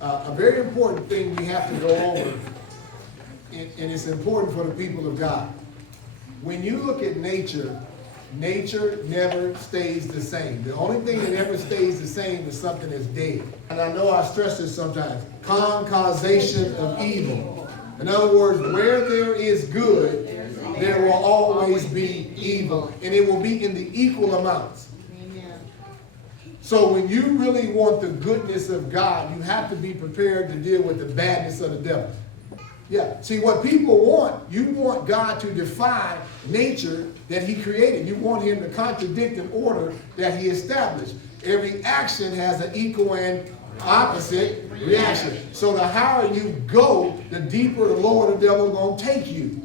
A very important thing we have to go over, and it's important for the people of God. When you look at nature, nature never stays the same. The only thing that ever stays the same is something that's dead. And I know I stress this sometimes. Causation of evil. In other words, where there is good, there will always be evil. And it will be in the equal amounts. So when you really want the goodness of God, you have to be prepared to deal with the badness of the devil. Yeah. See, what people want, you want God to defy nature that he created. You want him to contradict an order that he established. Every action has an equal and opposite reaction. So the higher you go, the deeper the lower the devil going to take you.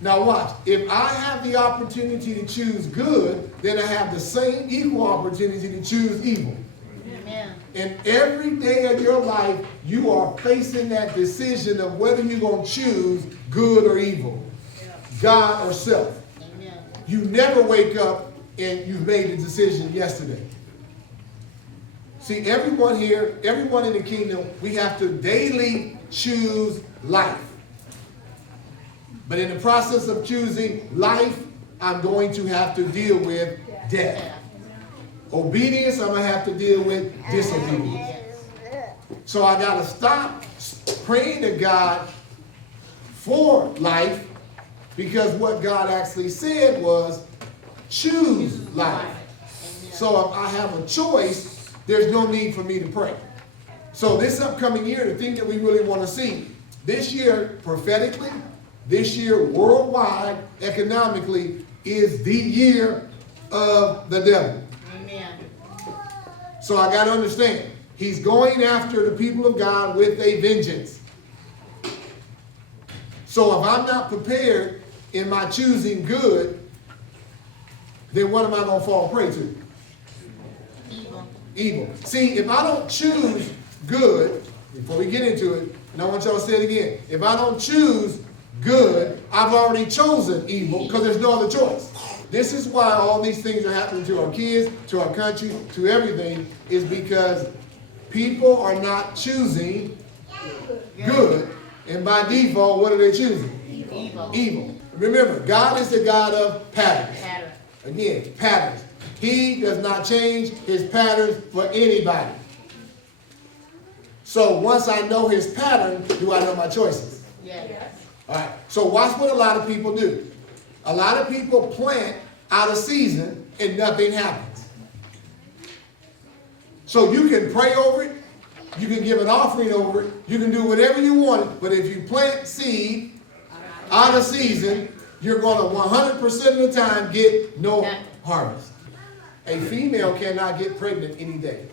Now watch, if I have the opportunity to choose good, then I have the same equal opportunity to choose evil. Amen. And every day of your life, you are facing that decision of whether you're going to choose good or evil, God or self. Amen. You never wake up and you've made a decision yesterday. See, everyone here, everyone in the kingdom, we have to daily choose life. But in the process of choosing life, I'm going to have to deal with death. Obedience, I'm going to have to deal with disobedience. So I got to stop praying to God for life, because what God actually said was choose life. So if I have a choice, there's no need for me to pray. So this upcoming year, the thing that we really want to see, this year prophetically, this year worldwide, economically, is the year of the devil. Amen. So I got to understand, he's going after the people of God with a vengeance. So if I'm not prepared in my choosing good, then what am I going to fall prey to? Evil. Evil. See, if I don't choose good, before we get into it, and I want y'all to say it again, if I don't choose good, I've already chosen evil, because there's no other choice. This is why all these things are happening to our kids, to our country, to everything, is because people are not choosing good, and by default, what are they choosing? Evil. Evil. Remember, God is the God of patterns. Again, patterns. He does not change his patterns for anybody. So once I know his pattern, do I know my choices? Yes. All right, so watch what a lot of people do. A lot of people plant out of season and nothing happens. So you can pray over it, you can give an offering over it, you can do whatever you want, but if you plant seed out of season, you're going to 100% of the time get no harvest. A female cannot get pregnant any day.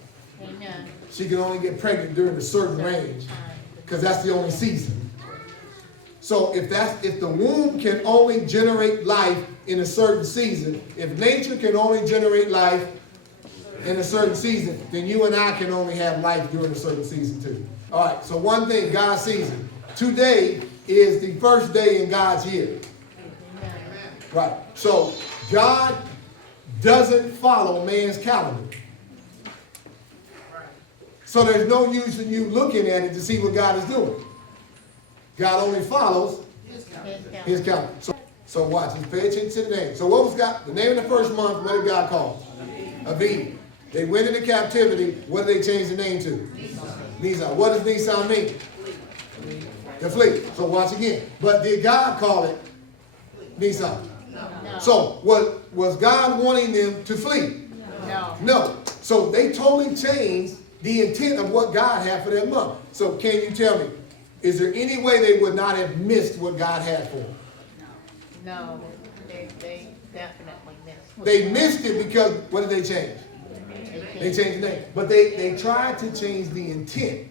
Amen. She can only get pregnant during a certain range, because that's the only season. So if the womb can only generate life in a certain season, if nature can only generate life in a certain season, then you and I can only have life during a certain season too. All right, so one thing, God's season. Today is the first day in God's year. Right, so God doesn't follow man's calendar. So there's no use in you looking at it to see what God is doing. God only follows his calendar. So watch, just pay attention to the name. So what was God, the name of the first month, what did God call? Aviv. They went into captivity. What did they change the name to? Nisan. What does Nisan mean? To flee. So watch again. But did God call it Nisan? No. So was God wanting them to flee? No. No. So they totally changed the intent of what God had for that month. So can you tell me, is there any way they would not have missed what God had for them? No, they definitely missed. They missed it because, what did they change? They changed the name. But they tried to change the intent.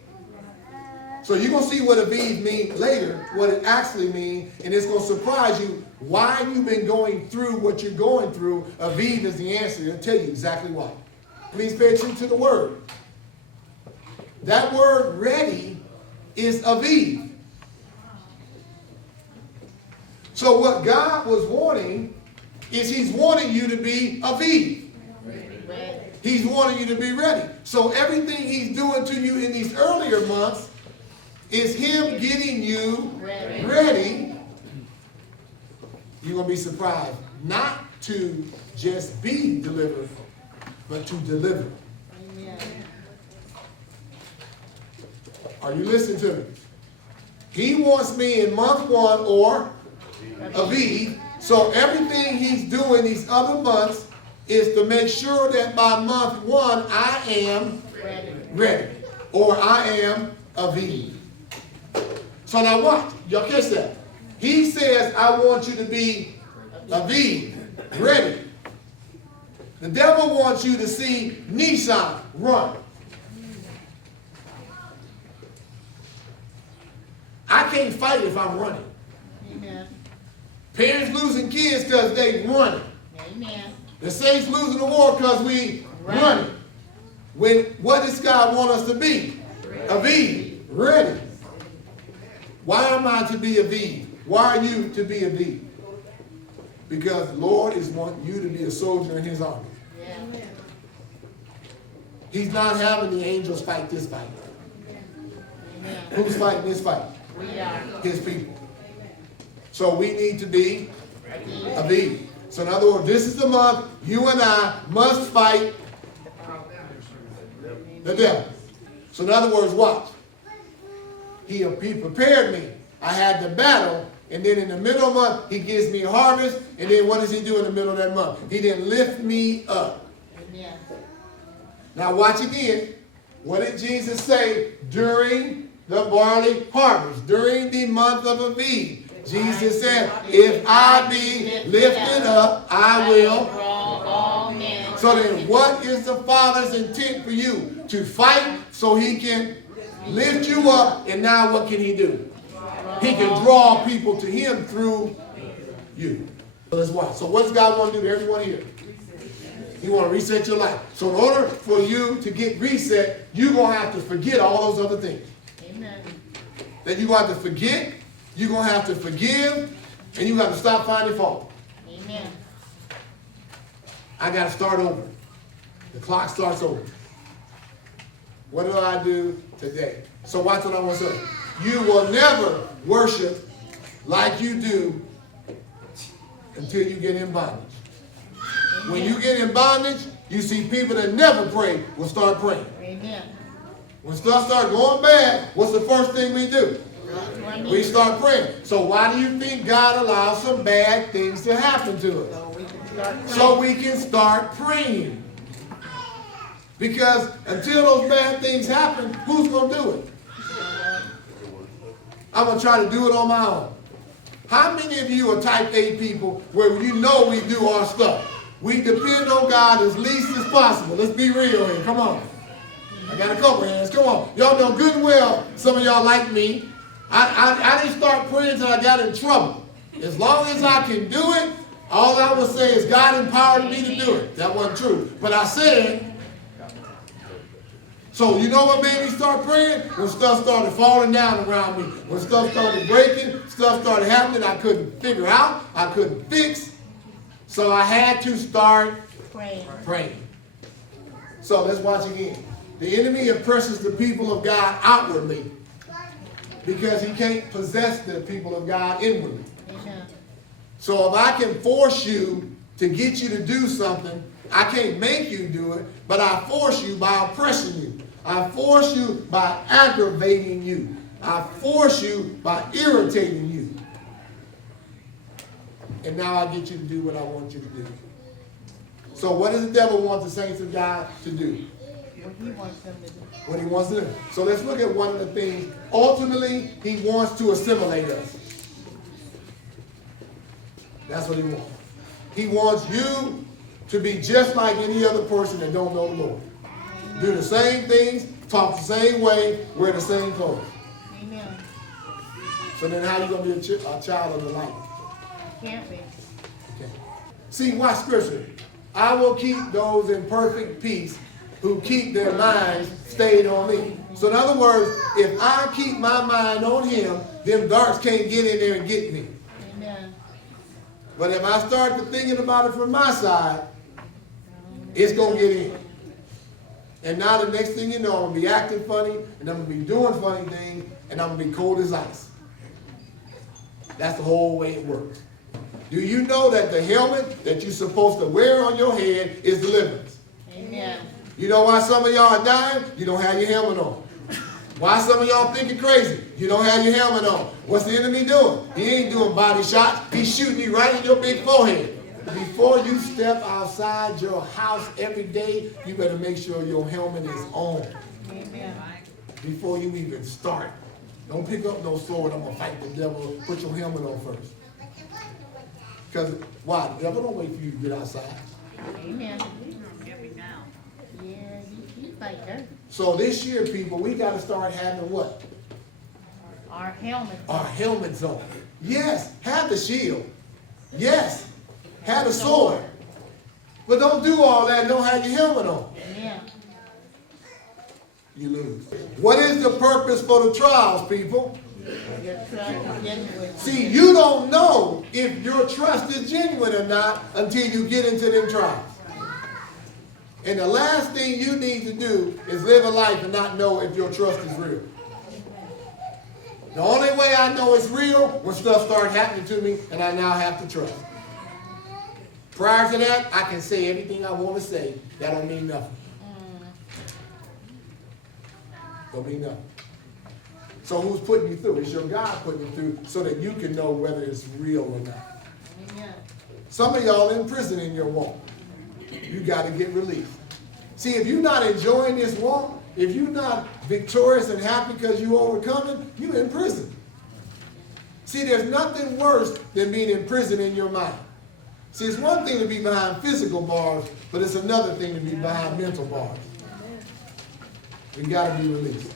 So you're going to see what Aviv means later, what it actually means, and it's going to surprise you why you've been going through what you're going through. Aviv is the answer. It'll tell you exactly why. Please pay attention to the word. That word ready is Aviv. So what God was wanting is he's wanting you to be Aviv. Ready. He's wanting you to be ready. So everything he's doing to you in these earlier months is him getting you ready. You're going to be surprised not to just be delivered, but to deliver. Amen. Are you listening to me? He wants me in month 1 or Aviv. So everything he's doing these other months is to make sure that by month 1 I am ready. Or I am Aviv. So now watch. Y'all catch that? He says, I want you to be Aviv, ready. The devil wants you to see Nissan run. I can't fight if I'm running. Amen. Parents losing kids because they running. Amen. The saints losing the war because we running. When what does God want us to be? Aviv, ready. Why am I to be Aviv? Why are you to be Aviv? Because the Lord is wanting you to be a soldier in his army. Yeah. He's not having the angels fight this fight. Amen. Who's fighting this fight? We are. His people. So we need to be Aviv. So in other words, this is the month you and I must fight the devil. So in other words, watch. He prepared me. I had the battle, and then in the middle of the month, he gives me a harvest, and then what does he do in the middle of that month? He then lift me up. Amen. Now watch again. What did Jesus say during the barley harvest, during the month of Aviv? Jesus said, if I be lifted up, I will. Draw all men. So then what is the Father's intent for you? To fight so he can lift you up, and now what can he do? He can draw people to him through you. So let's watch. So what does God want to do to everyone here? He want to reset your life. So in order for you to get reset, you're going to have to forget all those other things. Amen. That you're going to have to forget, you're going to have to forgive, and you have to stop finding fault. Amen. I got to start over. The clock starts over. What do I do today? So watch what I want to say. You will never worship like you do until you get in bondage. When you get in bondage, you see people that never pray will start praying. Amen. When stuff starts going bad, what's the first thing we do? We start praying. So why do you think God allows some bad things to happen to us? So we can start praying. Because until those bad things happen, who's going to do it? I'm going to try to do it on my own. How many of you are type A people where you know we do our stuff? We depend on God as least as possible. Let's be real here. Come on. I got a couple hands. Come on. Y'all know good and well, some of y'all like me. I didn't start praying until I got in trouble. As long as I can do it, all I will say is God empowered me to do it. That wasn't true. But I said, so you know what made me start praying? When stuff started falling down around me. When stuff started breaking, stuff started happening I couldn't figure out, I couldn't fix. So I had to start praying. So let's watch again. The enemy oppresses the people of God outwardly because he can't possess the people of God inwardly. Amen. So if I can force you to get you to do something, I can't make you do it, but I force you by oppressing you. I force you by aggravating you. I force you by irritating you. And now I get you to do what I want you to do. So what does the devil want the saints of God to do? What he wants them to do. What he wants to do. So let's look at one of the things. Ultimately, he wants to assimilate us. That's what he wants. He wants you to be just like any other person that don't know the Lord. Do the same things, talk the same way, wear the same clothes. Amen. So then how are you going to be a child of the light? Can't be. Okay. See, watch scripture. I will keep those in perfect peace who keep their minds stayed on me. So in other words, if I keep my mind on him, them darts can't get in there and get me. Amen. But if I start to thinking about it from my side, It's going to get in. And now the next thing you know, I'm going to be acting funny, and I'm going to be doing funny things, and I'm going to be cold as ice. That's the whole way it works. Do you know that the helmet that you're supposed to wear on your head is deliverance? Amen. You know why some of y'all are dying? You don't have your helmet on. Why some of y'all thinking crazy? You don't have your helmet on. What's the enemy doing? He ain't doing body shots. He's shooting you right in your big forehead. Before you step outside your house every day, you better make sure your helmet is on. Amen. Before you even start. Don't pick up no sword, I'm going to fight the devil. Put your helmet on first. Because why? The devil don't wait for you to get outside. Amen. Yeah, you fight dirty. So this year, people, we got to start having what? Our helmet. Our helmets on. Yes, have the shield. Yes, have the sword. But don't do all that and don't have your helmet on. Amen. You lose. What is the purpose for the trials, people? Your trust is genuine. See, you don't know if your trust is genuine or not until you get into them trials. And the last thing you need to do is live a life and not know if your trust is real. The only way I know it's real when stuff starts happening to me and I now have to trust. Prior to that, I can say everything I want to say. That don't mean nothing. Don't mean nothing. So who's putting you through? It's your God putting you through so that you can know whether it's real or not. Amen. Some of y'all in prison in your walk. You got to get released. See, if you're not enjoying this walk, if you're not victorious and happy because you're overcoming, you're in prison. See, there's nothing worse than being in prison in your mind. See, it's one thing to be behind physical bars, but it's another thing to be behind mental bars. We got to be released.